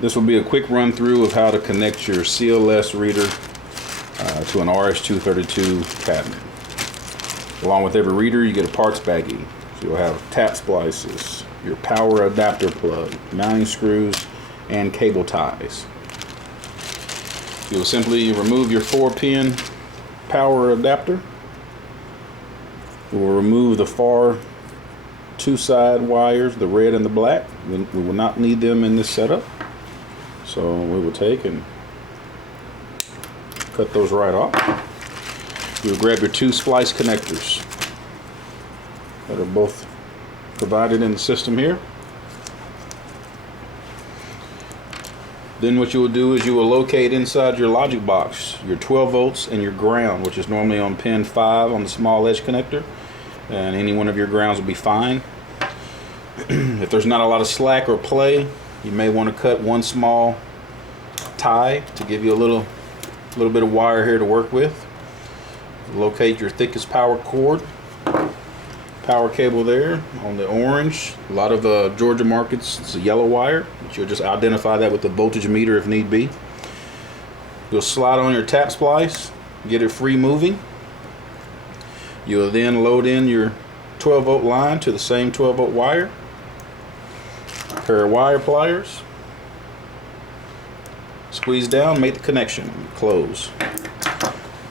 This will be a quick run through of how to connect your CLS reader to an RS232 cabinet. Along with every reader, you get a parts baggie. So you'll have tap splices, your power adapter plug, mounting screws, and cable ties. You'll simply remove your 4-pin power adapter. We'll remove the far two side wires, the red and the black. We will not need them in this setup. So we will take and cut those right off. You'll grab your 2 splice connectors that are both provided in the system here. Then what you will do is you will locate inside your logic box your 12 volts and your ground, which is normally on pin 5 on the small edge connector, and any one of your grounds will be fine. If there's not a lot of slack or play, you may want to cut one small tie to give you a little bit of wire here to work with. Locate your thickest power cord, power cable there on the orange. A lot of Georgia markets, it's a yellow wire, but you'll just identify that with the voltage meter if need be. You'll slide on your tap splice, get it free moving. You'll then load in your 12 volt line to the same 12 volt wire. Pair of wire pliers. Squeeze down, make the connection, close.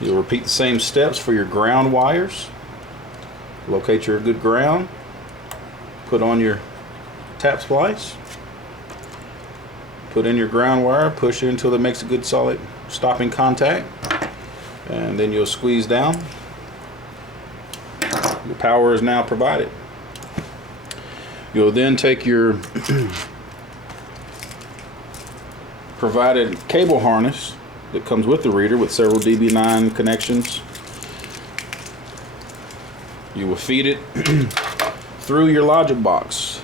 You'll repeat the same steps for your ground wires. Locate your good ground, put on your tap splice, put in your ground wire, push it until it makes a good solid stopping contact, and then you'll squeeze down. The power is now provided. You'll then take your provided cable harness that comes with the reader with several DB9 connections. You will feed it through your logic box.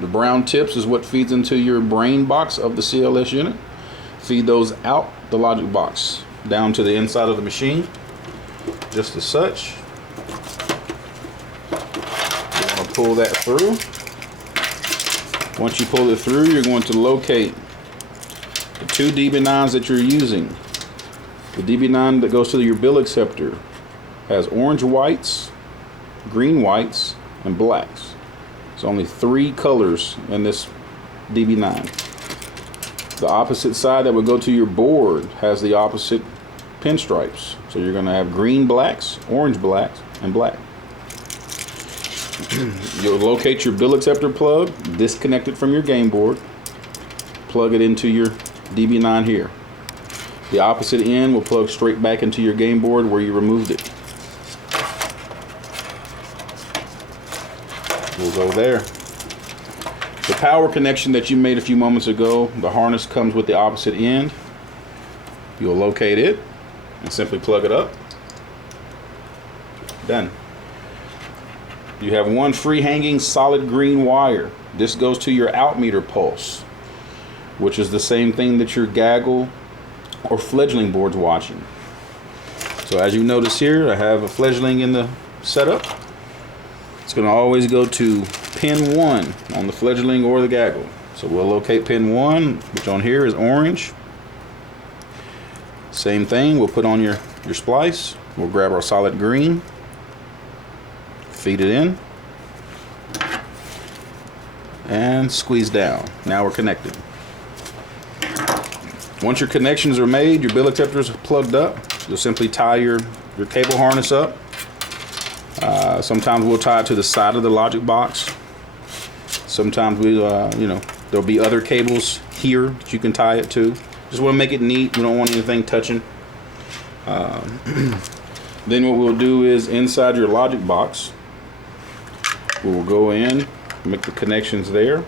The brown tips is what feeds into your brain box of the CLS unit. Feed those out the logic box down to the inside of the machine, just as such. You want to pull that through. Once you pull it through, you're going to locate the 2 DB9s that you're using. The DB9 that goes to your bill acceptor has orange whites, green whites, and blacks. There's only 3 colors in this DB9. The opposite side that would go to your board has the opposite pinstripes. So you're going to have green blacks, orange blacks, and black. You'll locate your bill acceptor plug, disconnect it from your game board, plug it into your DB9 here. The opposite end will plug straight back into your game board where you removed it. We'll go there. The power connection that you made a few moments ago, the harness comes with the opposite end. You'll locate it and simply plug it up. Done. You have one free hanging solid green wire. This goes to your outmeter pulse, which is the same thing that your gaggle or fledgling board's watching. So as you notice here, I have a fledgling in the setup. It's going to always go to pin 1 on the fledgling or the gaggle. So we'll locate pin 1, which on here is orange. Same thing, we'll put on your splice. We'll grab our solid green, feed it in, and squeeze down. Now we're connected. Once your connections are made, your bill acceptors are plugged up, you'll simply tie your cable harness up. Sometimes we'll tie it to the side of the logic box. Sometimes we, there'll be other cables here that you can tie it to. Just want to make it neat. We don't want anything touching. Then what we'll do is inside your logic box, we will go in, make the connections there.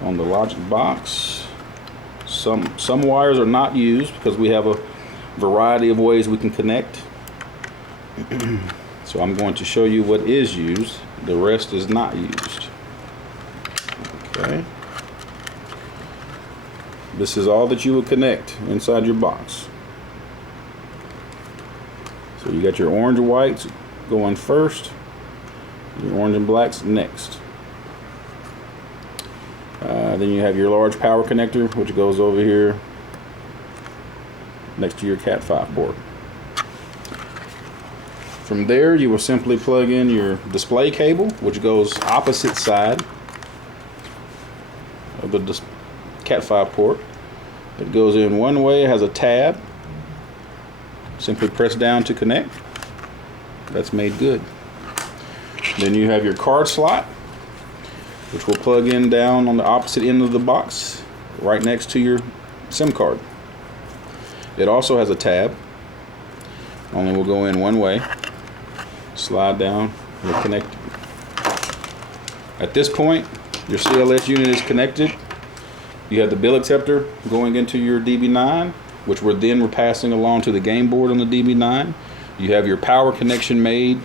On the logic box, some wires are not used because we have a variety of ways we can connect. So I'm going to show you what is used. The rest is not used. Okay. This is all that you will connect inside your box. So you got your orange and whites going first, your orange and blacks next. Then you have your large power connector, which goes over here next to your Cat 5 board. From there, you will simply plug in your display cable, which goes opposite side of the Cat 5 port. It goes in one way, it has a tab. Simply press down to connect. That's made good. Then you have your card slot, which will plug in down on the opposite end of the box, right next to your SIM card. It also has a tab, only will go in one way. Slide down, you're connected. At this point, your CLS unit is connected. You have the bill acceptor going into your DB9, which we're passing along to the game board on the DB9. You have your power connection made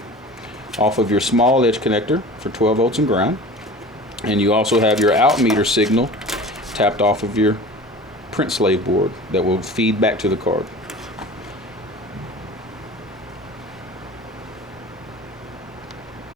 off of your small edge connector for 12 volts and ground. And you also have your out meter signal tapped off of your print slave board that will feed back to the card.